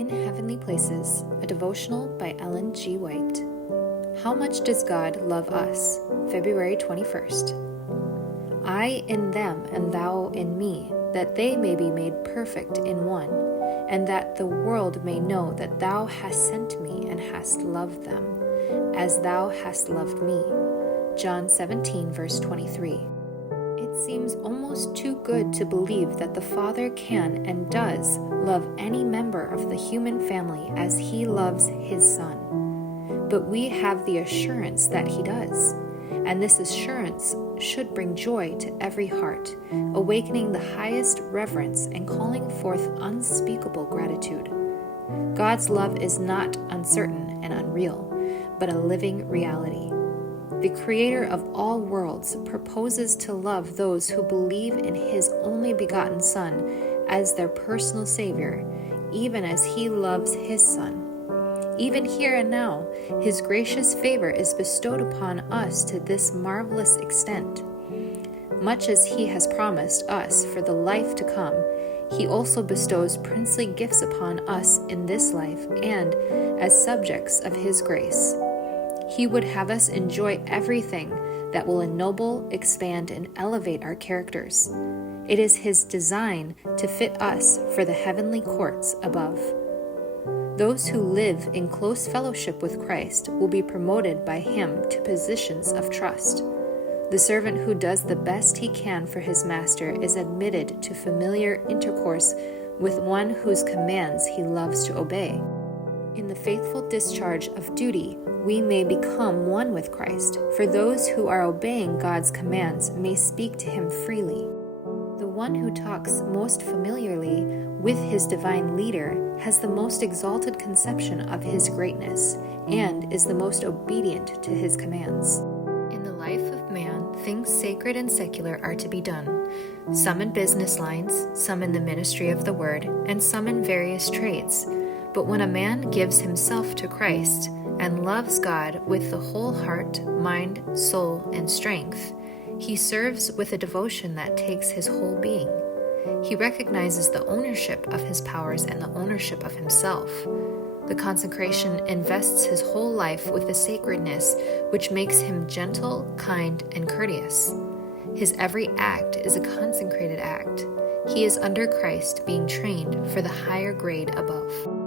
In Heavenly Places, a devotional by Ellen G. White. How much does God love us? February 21st. I in them and thou in me, that they may be made perfect in one, and that the world may know that thou hast sent me and hast loved them, as thou hast loved me. John 17, verse 23. It seems almost too good to believe that the Father can and does love any member of the human family as He loves His Son. But we have the assurance that He does, and this assurance should bring joy to every heart, awakening the highest reverence and calling forth unspeakable gratitude. God's love is not uncertain and unreal, but a living reality. The Creator of all worlds proposes to love those who believe in His only begotten Son as their personal Savior, even as He loves His Son. Even here and now, His gracious favor is bestowed upon us to this marvelous extent. Much as He has promised us for the life to come, He also bestows princely gifts upon us in this life and as subjects of His grace. He would have us enjoy everything that will ennoble, expand, and elevate our characters. It is His design to fit us for the heavenly courts above. Those who live in close fellowship with Christ will be promoted by Him to positions of trust. The servant who does the best he can for his master is admitted to familiar intercourse with one whose commands he loves to obey. In the faithful discharge of duty, we may become one with Christ, for those who are obeying God's commands may speak to Him freely. The one who talks most familiarly with his divine leader has the most exalted conception of His greatness and is the most obedient to His commands. In the life of man, things sacred and secular are to be done, some in business lines, some in the ministry of the word, and some in various trades. But when a man gives himself to Christ and loves God with the whole heart, mind, soul, and strength, he serves with a devotion that takes his whole being. He recognizes the ownership of his powers and the ownership of himself. The consecration invests his whole life with a sacredness which makes him gentle, kind, and courteous. His every act is a consecrated act. He is under Christ being trained for the higher grade above.